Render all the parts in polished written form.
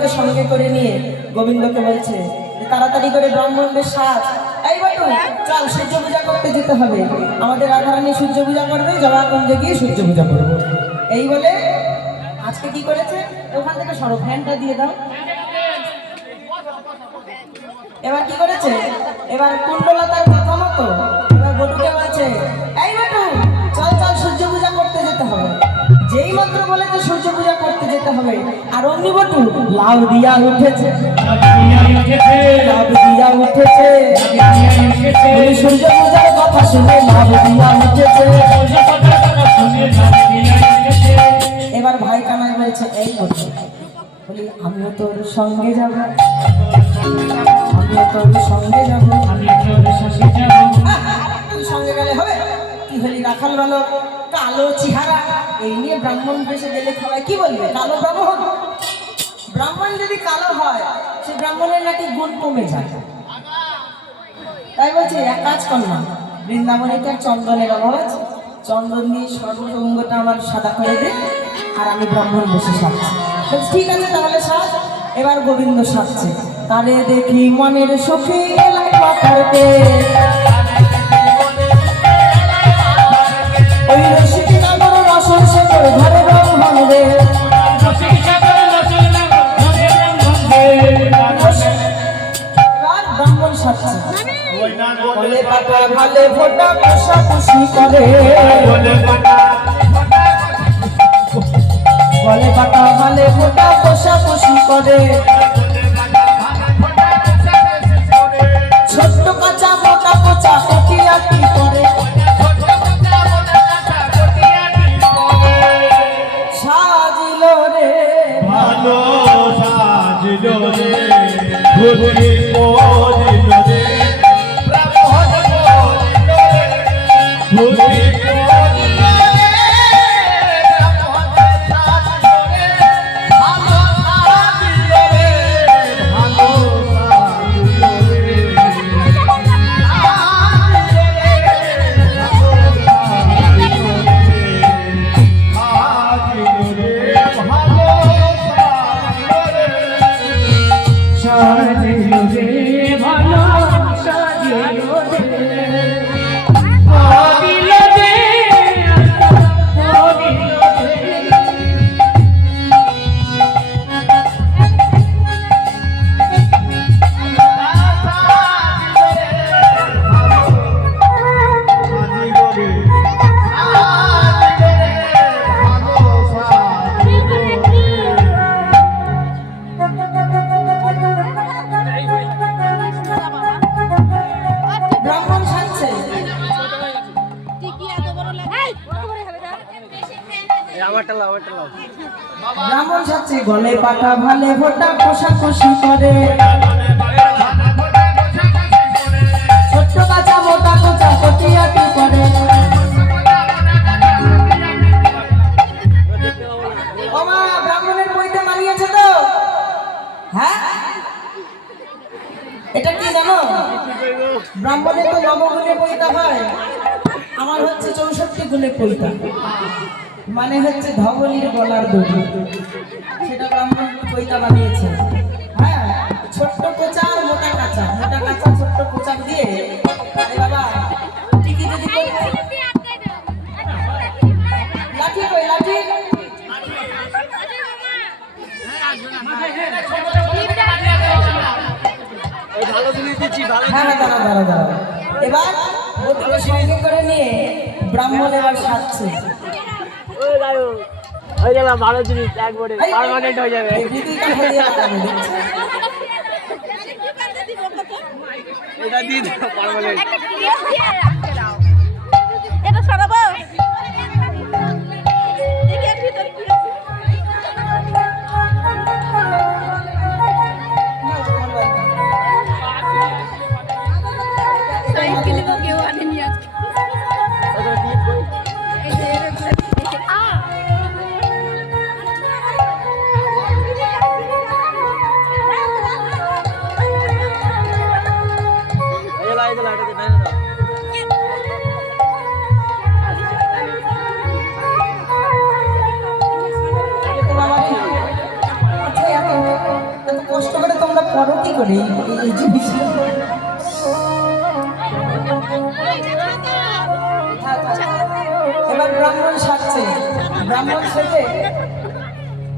ব্রাহ্মণকে সঙ্গে করে নিয়ে গোবিন্দকে বলছে তাড়াতাড়ি করে ব্রাহ্মণদের সাজ, এই বাটু চল সূর্য পূজা করতে যেতে হবে, আমাদের রাধারানী সূর্য পূজা করবে, জবাকুণ্ডে গিয়ে সূর্য পূজা করবো। এই বলে আজকে কি করেছে, ওখান থেকে সরো ফ্যানটা দিয়ে দাও। এবার কি করেছে, এবার কুণ্ডলতার কথা মতো এবার বটুকে বলছে এই বটু চল চল সূর্য পূজা করতে যেতে হবে। যেই মাত্র বলেছে সূর্য পূজা করতে যেতে হবে আর অমনি বটু লাউ দিয়া উঠেছে, লাউ দিয়া উঠেছে, সূর্য পূজার কথা শুনে লাউ দিয়া উঠেছে। এবার ভাই কানাই বলছে এই বটু বলি আমিও তোর সঙ্গে যাব, আমিও তোর সঙ্গে যাব, তুই সঙ্গে গেলে হবে, তুই হলি রাখাল বালক কালো চেহারা, এই নিয়ে ব্রাহ্মণ বেশে গেলে সবাই কি বলবে কালো ব্রাহ্মণ। ব্রাহ্মণ যদি কালো হয় সে ব্রাহ্মণের নাকি গুণ কমে যায়। তাই বলছে এক কাজ কর না, বৃন্দাবনে তো চন্দনের অভাব আছে, চন্দন দিয়ে সর্বঙ্গটা আমার সাদা করে দে আর আমি ব্রাহ্মণ বসে সাজছি। ঠিক আছে তাহলে সাজ। এবার গোবিন্দ সাজছে, তারে দেখি মনের সুখী এলাই মাথারতে, ওই রসিক নাগর রসন শেখর ঘরে ব্রাহ্মণ রে। এবার ব্রাহ্মণ সাজছে, বলে পাতা ভালে ফোটা কষাকষি করে, বলে পাতা ভালে ফোটা কষাকষি করে, ছোট্ট কাঁচা মোটা কোচা কটিয়াটি করে, সাজিল রে ভালো সাজিল রে ভুলি মরিল রে ব্রাহ্মণ মরিল রে ভুলি মরিল রে ব্রাহ্মণ সাজিল রে ভালো সাজিল রে ভালো সাজিল রে ব্রাহ্মণ সাজছে, গলে পাটা ভালে ফোটা কষাকষি করে, ছোট্ট কাঁচা মোটা কোচা কটিয়াটি করে। ওমা ব্রাহ্মণের বইতে মানিয়েছে তো? হ্যাঁ এটা কি জানো, ব্রাহ্মণের তো নবগুণের বইটা হয়, আমার হচ্ছে 64 গুণের বইটা, মানে হচ্ছে ধবলির গলার দড়ি, সেটা ব্রাহ্মণ বইটা বানিয়েছে। হ্যাঁ ছোট্ট কোচা আর মোটা কাঁচা, মোটা কাঁচা ছোট্ট কোচা দিয়ে বাবা টিকি যদি লাঠি কই লাঠি হ্যাঁ দাঁড়া দাঁড়া দাঁড়া। এবার ওটাকে সঙ্গে করে নিয়ে ব্রাহ্মণ এবার সাজছে, হয়ে গেলাম ভালো জিনিস একবারে পার্মানেন্ট হয়ে যাবে। এটা দিয়ে দাও পার্মানেন্ট। এটা সরাবো দেখি এর ভিতর কি আছে। সাইকেল নিবো কেউ আনে নিয়ে আসবে। ওটা ঠিক কই এই যে এর উপরে এই লাইট লাইট দে না করো কি করে এই জিনিস? এবার ব্রাহ্মণ সাজছে, ব্রাহ্মণ সেজে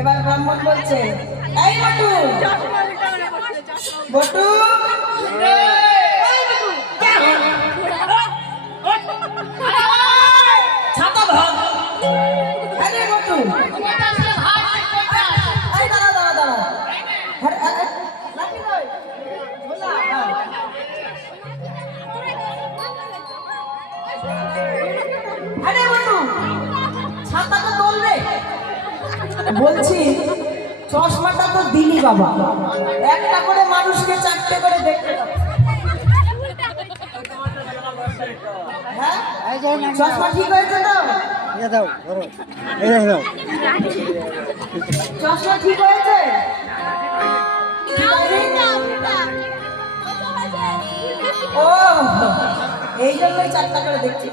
এবার ব্রাহ্মণ বলছে, এই বটু বটু, ছাতা ভাগ, আরে বটু, এই দাঁড়া দাঁড়া দাঁড়া, আরে আরে লাঠি কই? বলা, হ্যাঁ। আরে বটু, ছাতাটা তোল রে। বলছি চশমাটা তো দিলি বাবা, একটা করে মানুষকে চারটে করে দেখতে পাচ্ছি। হ্যাঁ চশমা ঠিক হয়েছে তো? চশমা ঠিক হয়েছে? ও এই জন্যই চারটা করে দেখছি।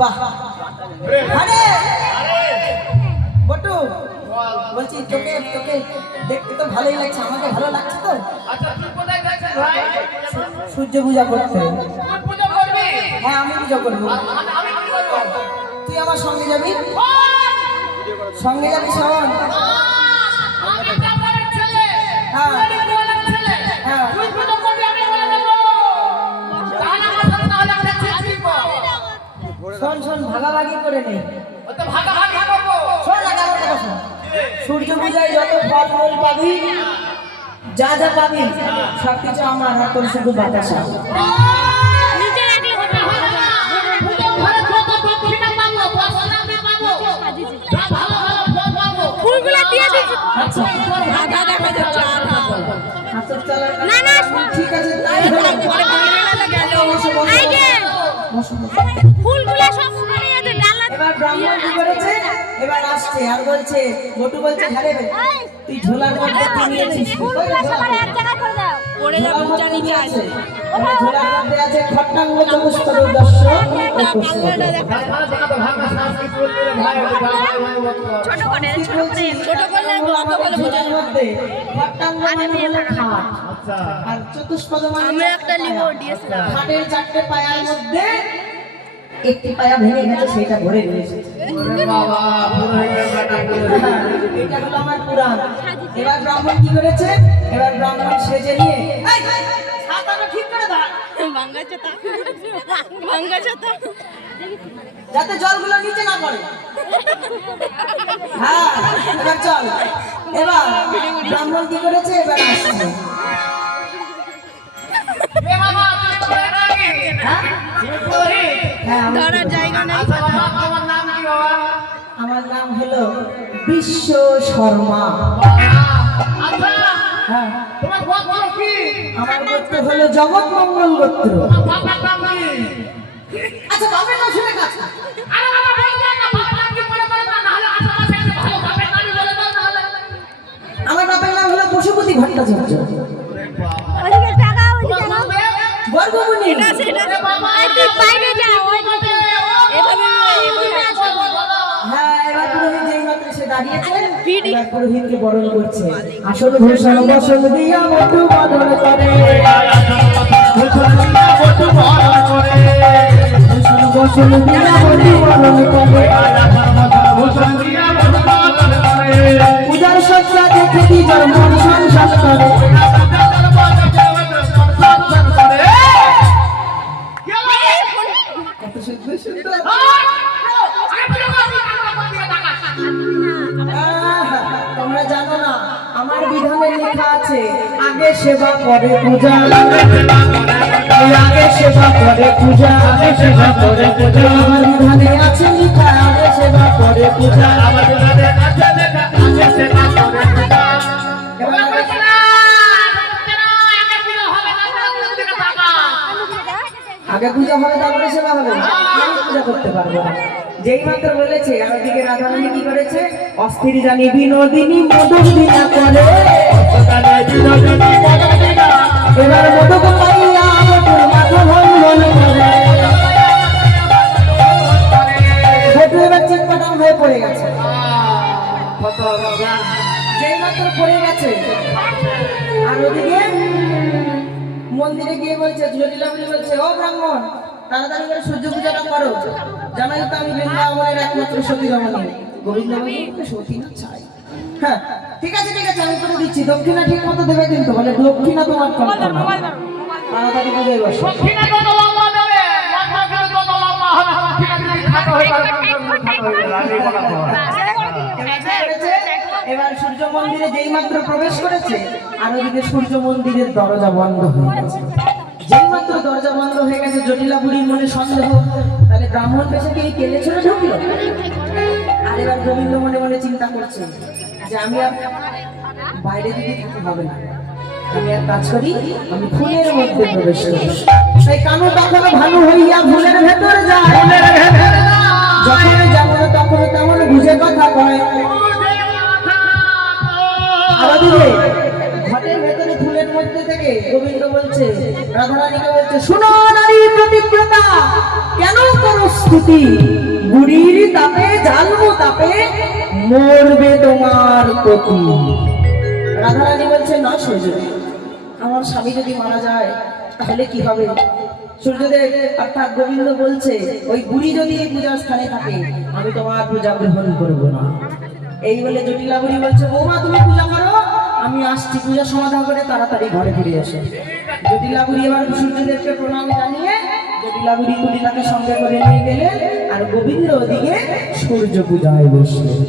বাহ, আরে বটু বলছি তোকে তোকে দেখতে তো ভালোই লাগছে, আমাকে ভালো লাগছে তো। সূর্য পূজা করতে? হ্যাঁ আমি পূজা করবো। তুই আমার সঙ্গে যাবি? সঙ্গে যাবি শ্রাবণ? হ্যাঁ হ্যাঁ শোন শোন, ভাগাভাগি করে নে। শোন না, আমার কথা শোন। সূর্য পূজায় যত ফল মূল পাবি, যা যা পাবি সবকিছু আমার, আর তোর শুধু বাতাসা। ফুলগুলো দিয়ে দিচ্ছি। আচ্ছা আধা দেখা যাচ্ছে, আধা। আচ্ছা চালা, না, না, ঠিক আছে তাই হলো। বসো, বসো, এই যে বসো, বসো। ফুলগুলো সব ফুলে আছে ডালা। এবার ব্রাহ্মণ কি করেছে, এবার আসছে আর বলছে, বটু বলছে, হ্যাঁ রে তুই ঝোলার মধ্যে কি নিয়েছিস? ফুলগুলো সবার এক জায়গায় করে দাও। পড়ে যাবে, ঝোলার উঁচা মধ্যে নিচে কি আছে। এবার ঝোলার মধ্যে আছে খট্টাঙ্গ চতুষ্পদ দর্শন। বাংলাটা দেখা ছোট করে, ছোট করে, ছোট করলে অত বলে বোঝা যাবে। মধ্যে খট্টাঙ্গ মানে হলো খাট, আর চতুষ্পদ মানে আমরা একটা লিবো দিয়েছিলাম। খাটের চারটে পায়ার মধ্যে একটি পায়া ভেঙে গেছে, সেটা ভরে রয়েছে। এটা হলো আমার পুরাণ। এবার ব্রাহ্মণ কি করেছে, এবার ব্রাহ্মণ সেজে নিয়ে, এই, ছাতাটা ঠিক করে দাও ভাঙ্গা ছাতা, ভাঙ্গা ছাতা। যাতে জলগুলো নিচে না পড়ে। হ্যাঁ এবার চল। এবার ব্রাহ্মণ কি করেছে, এবার আসছে। হ্যাঁ ধরার জায়গা নেই। আমার নাম হলো বিশ্ব শর্মা। হ্যাঁ আমার গোত্র হলো জগৎ মঙ্গল গোত্র। আচ্ছা বাপের নাম শুনে কাজ না। আমার বাপের নাম হলো পশুপতি ভট্টাচার্য। ওদিকে টাকা, ওদিকে নাও। বর্গমুনি। এটা সেটা। এই তুই বাইরে যা, ওই দিকে। এভাবে আসো। হ্যাঁ এবার পুরোহিত যেই মাত্র সে দাঁড়িয়েছে, ভিড়ি। এবার পুরোহিতকে বরণ করছে। আসল ভূষণ বসন দিয়া বটু বরণ করে, ভূষণ দিয়া বটু বরণ করে, ভূষণ বসন দিয়া বটু বরণ করে, পূজার সজ্জা দেখে নিজের মন সংসার করে। কত সুন্দর সুন্দর। তোমরা জানো না, আমার বিধানে লেখা আছে আগে সেবা পরে পূজা, আগে সেবা পরে পূজা, আগে সেবা পরে পূজা। আমার বিধানে আছে লেখা আগে সেবা পরে পূজা, আমার বিধানে আছে লেখা আগে সেবা পরে পূজা। আগে পূজা হবে তারপরে সেবা হবে, আমি পূজা করতে পারবো না। যেই মাত্র বলেছে, আর ওদিকে রাধারানী কি করেছে, অস্থির জানি বিনোদিনী মোদক দিনা করে, এবার মোদক পাইয়া বটুর মাথা ভঞ্জন করে। বটু এবার চেকপাটাম হয়ে পড়ে গেছে। যেই মাত্র পড়ে গেছে আর ওদিকে মন্দিরে গিয়ে বলছে জটিলাবলী বলছে ও ব্রাহ্মণ তাড়াতাড়ি করে সূর্য পূজাটা করো জানাই তো আমি বৃন্দাবনের একমাত্র সতী রমণী গোবিন্দ বলছে সতী না চাই হ্যাঁ ঠিক আছে আমি করে দিচ্ছি দক্ষিণা ঠিক মতো দেবে কিন্তু বলে দক্ষিণা তোমার কম করো না তাড়াতাড়ি করে বসো এবার সূর্য মন্দিরে যেই মাত্র প্রবেশ করেছে আর ওদিকে সূর্য মন্দিরের দরজা বন্ধ হয়ে গেছে যেই মাত্র দরজা বন্ধ হয়ে গেছে জটিলা বুড়ির মনে সন্দেহ তাহলে ব্রাহ্মণ পেশাকে এই কেলে ছেড়ে ঢুকলো আর এবার গোবিন্দ মনে মনে চিন্তা করছে যে আমি আর বাইরে দিকে থাকতে হবে না আমি এক কাজ করি আমি ফুলের মধ্যে প্রবেশ করি তাই কানু তখন ভালো হইয়া ফুলের ভেতর যায় যখন যাবো তখন তেমন বুঝে কথা কয় আবার ঘটের ভেতরে ফুলের মধ্যে থেকে গোবিন্দ বলছে রাধারানীকে বলছে শুনো নারী প্রতিব্রতা কেন করো স্তুতি বুড়ির তাপে জ্বালবো তাপে মরবে তোমার পতি রাধারানী বলছে না সূর্যদেব আমার স্বামী যদি মারা যায় তাহলে কি হবে সূর্যদেব অর্থাৎ গোবিন্দ বলছে ওই বুড়ি যদি এই পূজার স্থানে থাকে আমি তোমার পূজা গ্রহণ করবো না এই বলে জটিলা বুড়ি বলছে বৌমা তুমি পূজা করো আমি আসছি পূজা সমাধান করে তাড়াতাড়ি ঘরে ফিরে এসো জটিলা বুড়ি এবার সূর্যদেবকে প্রণাম জানিয়ে জটিলা বুড়ি তুলিটাকে সঙ্গে করে নিয়ে গেলেন আর গোবিন্দ ওদিকে সূর্য পূজায় বসলেন